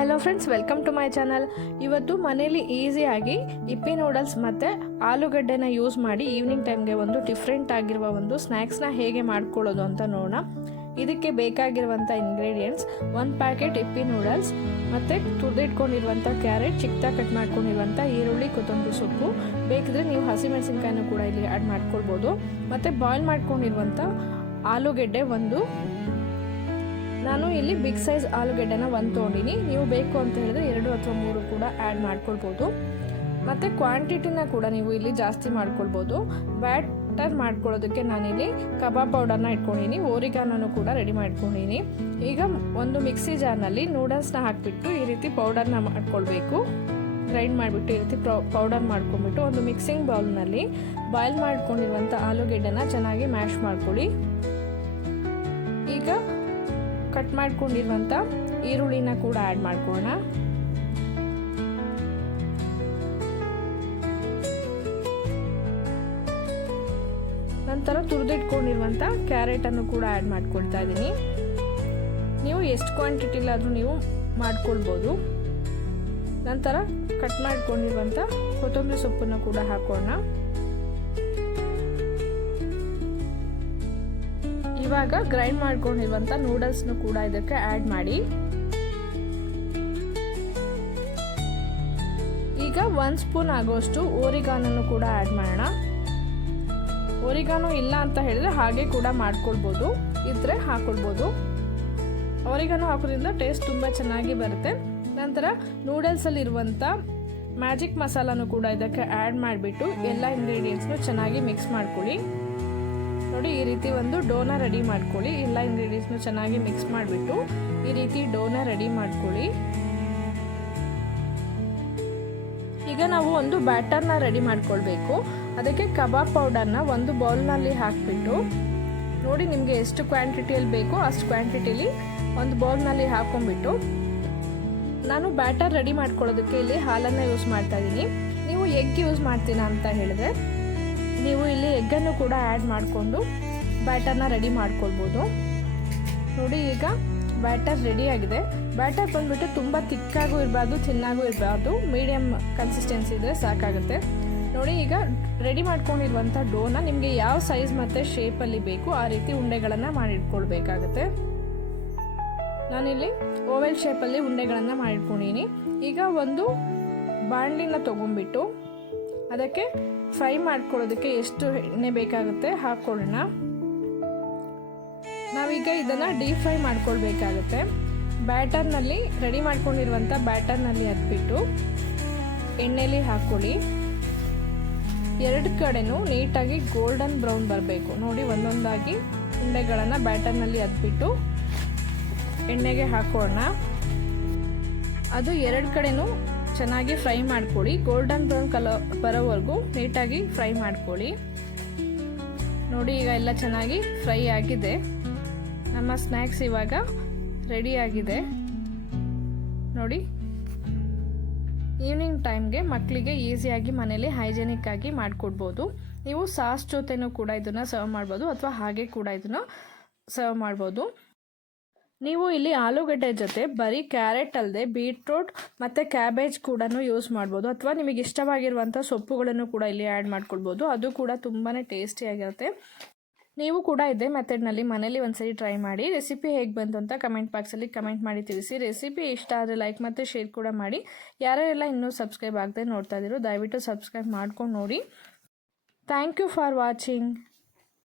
Hello friends, welcome to my channel. ಇವತ್ತು ಮನೇಲಿ ಈಸಿಯಾಗಿ ಇಪ್ಪಿ ನೂಡಲ್ಸ್ ಮತ್ತು ಆಲೂಗಡ್ಡೆನ ಯೂಸ್ ಮಾಡಿ ಈವ್ನಿಂಗ್ ಟೈಮ್ಗೆ ಒಂದು ಡಿಫ್ರೆಂಟ್ ಆಗಿರುವ ಒಂದು ಸ್ನ್ಯಾಕ್ಸ್ನ ಹೇಗೆ ಮಾಡ್ಕೊಳ್ಳೋದು ಅಂತ ನೋಡೋಣ. ಇದಕ್ಕೆ ಬೇಕಾಗಿರುವಂಥ ಇಂಗ್ರೀಡಿಯೆಂಟ್ಸ್: 1 ಪ್ಯಾಕೆಟ್ ಇಪ್ಪಿ ನೂಡಲ್ಸ್, ಮತ್ತು ತುರಿದಿಟ್ಕೊಂಡಿರುವಂಥ ಕ್ಯಾರೆಟ್, ಚಿಕ್ಕದಾಗಿ ಕಟ್ ಮಾಡ್ಕೊಂಡಿರುವಂಥ ಈರುಳ್ಳಿ, ಕೊತ್ತಂಬರಿ ಸೊಪ್ಪು, ಬೇಕಿದ್ರೆ ನೀವು ಹಸಿಮೆಣಸಿನ್ಕಾಯಿನೂ ಕೂಡ ಇಲ್ಲಿ ಆ್ಯಡ್ ಮಾಡ್ಕೊಳ್ಬೋದು, ಮತ್ತು ಬಾಯ್ಲ್ ಮಾಡ್ಕೊಂಡಿರುವಂಥ ಆಲೂಗೆಡ್ಡೆ ಒಂದು. ನಾನು ಇಲ್ಲಿ ಬಿಗ್ ಸೈಜ್ ಆಲೂಗೆಡ್ಡೆನ 1 ತೊಗೊಂಡಿನಿ. ನೀವು ಬೇಕು ಅಂತ ಹೇಳಿದ್ರೆ 2 ಅಥವಾ 3 ಕೂಡ ಆ್ಯಡ್ ಮಾಡ್ಕೊಳ್ಬೋದು. ಮತ್ತು ಕ್ವಾಂಟಿಟಿನ ಕೂಡ ನೀವು ಇಲ್ಲಿ ಜಾಸ್ತಿ ಮಾಡ್ಕೊಳ್ಬೋದು. ಬ್ಯಾಟರ್ ಮಾಡ್ಕೊಳ್ಳೋದಕ್ಕೆ ನಾನಿಲ್ಲಿ ಕಬಾಬ್ ಪೌಡರ್ನ ಇಟ್ಕೊಂಡಿನಿ, ಓರಿಗಾನೂ ಕೂಡ ರೆಡಿ ಮಾಡ್ಕೊಂಡಿನಿ. ಈಗ ಒಂದು ಮಿಕ್ಸಿ ಜಾರ್ನಲ್ಲಿ ನೂಡಲ್ಸ್ನ ಹಾಕಿಬಿಟ್ಟು ಈ ರೀತಿ ಪೌಡರ್ನ ಮಾಡ್ಕೊಳ್ಬೇಕು. ಗ್ರೈಂಡ್ ಮಾಡಿಬಿಟ್ಟು ಈ ರೀತಿ ಪೌಡರ್ ಮಾಡ್ಕೊಂಡ್ಬಿಟ್ಟು ಒಂದು ಮಿಕ್ಸಿಂಗ್ ಬೌಲ್ನಲ್ಲಿ ಬಾಯ್ಲ್ ಮಾಡ್ಕೊಂಡಿರುವಂಥ ಆಲೂಗೆಡ್ಡೆನ ಚೆನ್ನಾಗಿ ಮ್ಯಾಶ್ ಮಾಡ್ಕೊಳ್ಳಿ. ಈಗ ಕಟ್ ಮಾಡ್ಕೊಂಡಿರುವಂಥ ಈರುಳ್ಳಿನ ಕೂಡ ಆ್ಯಡ್ ಮಾಡ್ಕೊಳ್ಳೋಣ. ನಂತರ ತುರಿದಿಟ್ಕೊಂಡಿರುವಂಥ ಕ್ಯಾರೆಟನ್ನು ಕೂಡ ಆ್ಯಡ್ ಮಾಡ್ಕೊಳ್ತಾ ಇದ್ದೀನಿ. ನೀವು ಎಷ್ಟು ಕ್ವಾಂಟಿಟಿಲಾದರೂ ನೀವು ಮಾಡ್ಕೊಳ್ಬೋದು. ನಂತರ ಕಟ್ ಮಾಡ್ಕೊಂಡಿರುವಂಥ ಕೊತ್ತಂಬರಿ ಸೊಪ್ಪನ್ನು ಕೂಡ ಹಾಕೋಣ. ಇವಾಗ ಗ್ರೈಂಡ್ ಮಾಡ್ಕೊಂಡಿರುವಂಥ ನೂಡಲ್ಸ್ನು ಕೂಡ ಇದಕ್ಕೆ ಆ್ಯಡ್ ಮಾಡಿ. ಈಗ 1 ಸ್ಪೂನ್ ಆಗೋಷ್ಟು ಓರಿಗಾನನ್ನು ಕೂಡ ಆ್ಯಡ್ ಮಾಡೋಣ. ಓರಿಗಾನೋ ಇಲ್ಲ ಅಂತ ಹೇಳಿದ್ರೆ ಹಾಗೆ ಕೂಡ ಮಾಡ್ಕೊಳ್ಬೋದು, ಇದ್ರೆ ಹಾಕೊಳ್ಬೋದು. ಓರಿಗಾನೋ ಹಾಕೋದ್ರಿಂದ ಟೇಸ್ಟ್ ತುಂಬ ಚೆನ್ನಾಗಿ ಬರುತ್ತೆ. ನಂತರ ನೂಡಲ್ಸಲ್ಲಿ ಇರುವಂಥ ಮ್ಯಾಜಿಕ್ ಮಸಾಲಾನು ಕೂಡ ಇದಕ್ಕೆ ಆ್ಯಡ್ ಮಾಡಿಬಿಟ್ಟು ಎಲ್ಲ ಇಂಗ್ರೀಡಿಯೆಂಟ್ಸ್ನು ಚೆನ್ನಾಗಿ ಮಿಕ್ಸ್ ಮಾಡ್ಕೊಳ್ಳಿ. ನೋಡಿ, ಈ ರೀತಿ ಒಂದು ಡೋನ ರೆಡಿ ಮಾಡ್ಕೊಳ್ಳಿ. ಎಲ್ಲ ಇಂಗ್ರೀಡಿಯೆಂಟ್ಸ್ನು ಚೆನ್ನಾಗಿ ಮಿಕ್ಸ್ ಮಾಡಿಬಿಟ್ಟು ಈ ರೀತಿ ಡೋನ ರೆಡಿ ಮಾಡ್ಕೊಳ್ಳಿ. ಈಗ ನಾವು ಒಂದು ಬ್ಯಾಟರ್ನ ರೆಡಿ ಮಾಡ್ಕೊಳ್ಬೇಕು. ಅದಕ್ಕೆ ಕಬಾಬ್ ಪೌಡರ್ನ ಒಂದು ಬೌಲ್ನಲ್ಲಿ ಹಾಕಿಬಿಟ್ಟು, ನೋಡಿ ನಿಮಗೆ ಎಷ್ಟು ಕ್ವಾಂಟಿಟಿಯಲ್ಲಿ ಬೇಕೋ ಅಷ್ಟು ಕ್ವಾಂಟಿಟಿಲಿ ಒಂದು ಬೌಲ್ನಲ್ಲಿ ಹಾಕೊಂಡ್ಬಿಟ್ಟು, ನಾನು ಬ್ಯಾಟರ್ ರೆಡಿ ಮಾಡ್ಕೊಳ್ಳೋದಕ್ಕೆ ಇಲ್ಲಿ ಹಾಲನ್ನು ಯೂಸ್ ಮಾಡ್ತಾ ಇದ್ದೀನಿ. ನೀವು ಎಗ್ ಯೂಸ್ ಮಾಡ್ತೀರಾ ಅಂತ ಹೇಳಿದ್ರೆ ನೀವು ಇಲ್ಲಿ ಎಗ್ಗನ್ನು ಕೂಡ ಆ್ಯಡ್ ಮಾಡಿಕೊಂಡು ಬ್ಯಾಟರ್ನ ರೆಡಿ ಮಾಡ್ಕೊಳ್ಬೋದು. ನೋಡಿ, ಈಗ ಬ್ಯಾಟರ್ ರೆಡಿ ಆಗಿದೆ. ಬ್ಯಾಟರ್ ಬಂದ್ಬಿಟ್ಟು ತುಂಬ ತಿಕ್ಕಾಗೂ ಇರಬಾರ್ದು, ತಿನ್ನಾಗೂ ಇರಬಾರ್ದು, ಮೀಡಿಯಮ್ ಕನ್ಸಿಸ್ಟೆನ್ಸಿ ಇದ್ದರೆ ಸಾಕಾಗುತ್ತೆ. ನೋಡಿ, ಈಗ ರೆಡಿ ಮಾಡ್ಕೊಂಡಿರುವಂಥ ಡೋನ ನಿಮಗೆ ಯಾವ ಸೈಜ್ ಮತ್ತು ಶೇಪಲ್ಲಿ ಬೇಕು ಆ ರೀತಿ ಉಂಡೆಗಳನ್ನು ಮಾಡಿಟ್ಕೊಳ್ಬೇಕಾಗುತ್ತೆ. ನಾನಿಲ್ಲಿ ಓವೆಲ್ ಶೇಪಲ್ಲಿ ಉಂಡೆಗಳನ್ನು ಮಾಡಿಟ್ಕೊಂಡಿನಿ. ಈಗ ಒಂದು ಬಾಣಲಿನ ತೊಗೊಂಡ್ಬಿಟ್ಟು ಅದಕ್ಕೆ ಫ್ರೈ ಮಾಡ್ಕೊಳ್ಳೋದಕ್ಕೆ ಎಷ್ಟು ಎಣ್ಣೆ ಬೇಕಾಗುತ್ತೆ ಹಾಕ್ಕೊಳ್ಳೋಣ. ನಾವೀಗ ಇದನ್ನು ಡೀಪ್ ಫ್ರೈ ಮಾಡ್ಕೊಳ್ಬೇಕಾಗುತ್ತೆ. ಬ್ಯಾಟರ್ನಲ್ಲಿ ರೆಡಿ ಮಾಡ್ಕೊಂಡಿರುವಂಥ ಬ್ಯಾಟರ್ನಲ್ಲಿ ಹಾಕ್ಬಿಟ್ಟು ಎಣ್ಣೆಲಿ ಹಾಕ್ಕೊಳ್ಳಿ. 2 ಕಡೆನೂ ನೀಟಾಗಿ ಗೋಲ್ಡನ್ ಬ್ರೌನ್ ಬರಬೇಕು. ನೋಡಿ, ಒಂದೊಂದಾಗಿ ಉಂಡೆಗಳನ್ನು ಬ್ಯಾಟರ್ನಲ್ಲಿ ಹಾಕ್ಬಿಟ್ಟು ಎಣ್ಣೆಗೆ ಹಾಕೋಣ. ಅದು 2 ಕಡೆನೂ ಚೆನ್ನಾಗಿ ಫ್ರೈ ಮಾಡ್ಕೊಳ್ಳಿ. ಗೋಲ್ಡನ್ ಬ್ರೌನ್ ಕಲರ್ ಬರೋವರೆಗೂ ನೀಟಾಗಿ ಫ್ರೈ ಮಾಡ್ಕೊಳ್ಳಿ. ನೋಡಿ, ಈಗ ಎಲ್ಲ ಚೆನ್ನಾಗಿ ಫ್ರೈ ಆಗಿದೆ. ನಮ್ಮ ಸ್ನ್ಯಾಕ್ಸ್ ಇವಾಗ ರೆಡಿ ಆಗಿದೆ. ನೋಡಿ, ಈವ್ನಿಂಗ್ ಟೈಮ್ಗೆ ಮಕ್ಕಳಿಗೆ ಈಸಿಯಾಗಿ ಮನೇಲಿ ಹೈಜೆನಿಕ್ ಆಗಿ ಮಾಡಿಕೊಡ್ಬೋದು. ನೀವು ಸಾಸ್ ಜೊತೆನೂ ಕೂಡ ಇದನ್ನು ಸರ್ವ್ ಮಾಡ್ಬೋದು, ಅಥವಾ ಹಾಗೆ ಕೂಡ ಇದನ್ನು ಸರ್ವ್ ಮಾಡ್ಬೋದು. ನೀವು ಇಲ್ಲಿ ಆಲೂಗಡ್ಡೆ ಜೊತೆ ಬರೀ ಕ್ಯಾರೆಟ್ ಅಲ್ಲದೆ ಬೀಟ್ರೂಟ್ ಮತ್ತು ಕ್ಯಾಬೇಜ್ ಕೂಡ ಯೂಸ್ ಮಾಡ್ಬೋದು, ಅಥವಾ ನಿಮಗೆ ಇಷ್ಟವಾಗಿರುವಂಥ ಸೊಪ್ಪುಗಳನ್ನು ಕೂಡ ಇಲ್ಲಿ ಆ್ಯಡ್ ಮಾಡ್ಕೊಳ್ಬೋದು. ಅದು ಕೂಡ ತುಂಬಾ ಟೇಸ್ಟಿಯಾಗಿರುತ್ತೆ. ನೀವು ಕೂಡ ಇದೇ ಮೆಥಡ್ನಲ್ಲಿ ಮನೇಲಿ ಒಂದ್ಸರಿ ಟ್ರೈ ಮಾಡಿ. ರೆಸಿಪಿ ಹೇಗೆ ಬಂತು ಅಂತ ಕಮೆಂಟ್ ಬಾಕ್ಸಲ್ಲಿ ಕಮೆಂಟ್ ಮಾಡಿ ತಿಳಿಸಿ. ರೆಸಿಪಿ ಇಷ್ಟ ಆದರೆ ಲೈಕ್ ಮತ್ತು ಶೇರ್ ಕೂಡ ಮಾಡಿ. ಯಾರೆಲ್ಲ ಇನ್ನೂ ಸಬ್ಸ್ಕ್ರೈಬ್ ಆಗದೆ ನೋಡ್ತಾ ಇದ್ದೀರೋ ದಯವಿಟ್ಟು ಸಬ್ಸ್ಕ್ರೈಬ್ ಮಾಡ್ಕೊಂಡು ನೋಡಿ. Thank you for watching.